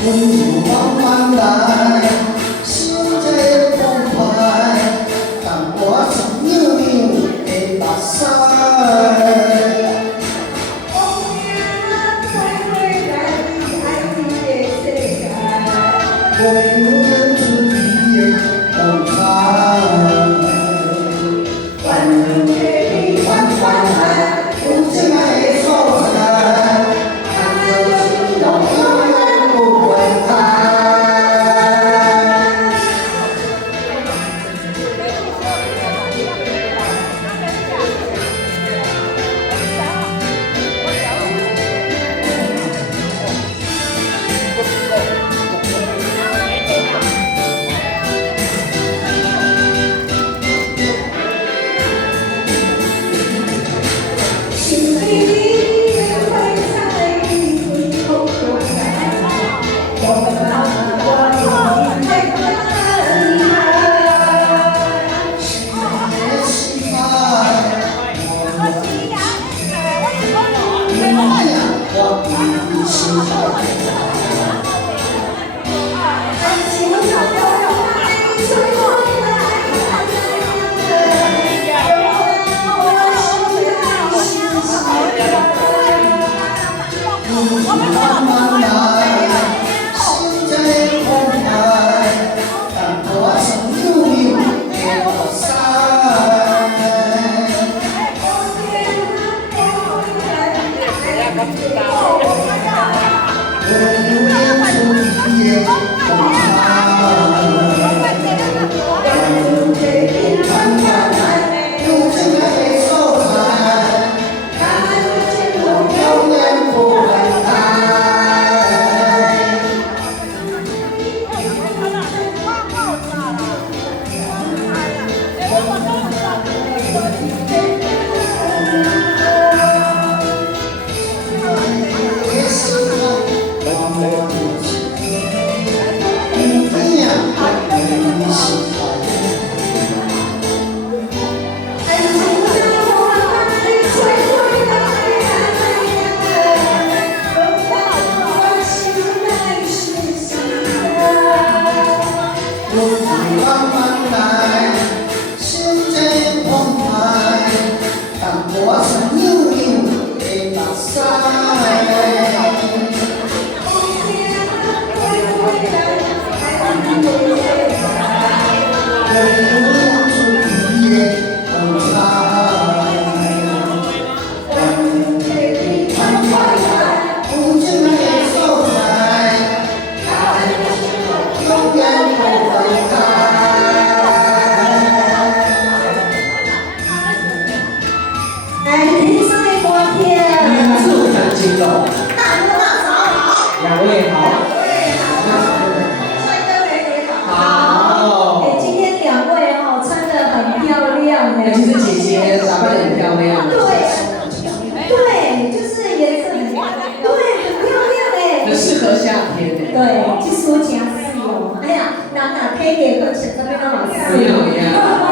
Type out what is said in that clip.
温柔慢慢来，心在澎湃，但我曾扭扭的目屎。我永远是你的风采，万人给你缓缓来，不见爱所在，看着心动永远不会开。慢慢来，心在澎湃，但我曾扭扭的目屎。我永远是你的风采，给你缓缓来，不见爱所在，看着心动永远不会开。慢慢来，心在澎湃，但我曾扭扭的目屎。我永远是你的风采，给你缓缓来，不见爱所在，看着心动永远不会开。两位好，帅哥美女好。好。今天两位穿得很漂亮哎。其实姐姐打扮得很漂亮。对，就是颜色很，对，很漂亮哎。很适合夏天哎。对，去说家室哦。哎呀，哪可以给个钱这边的老师。没有呀。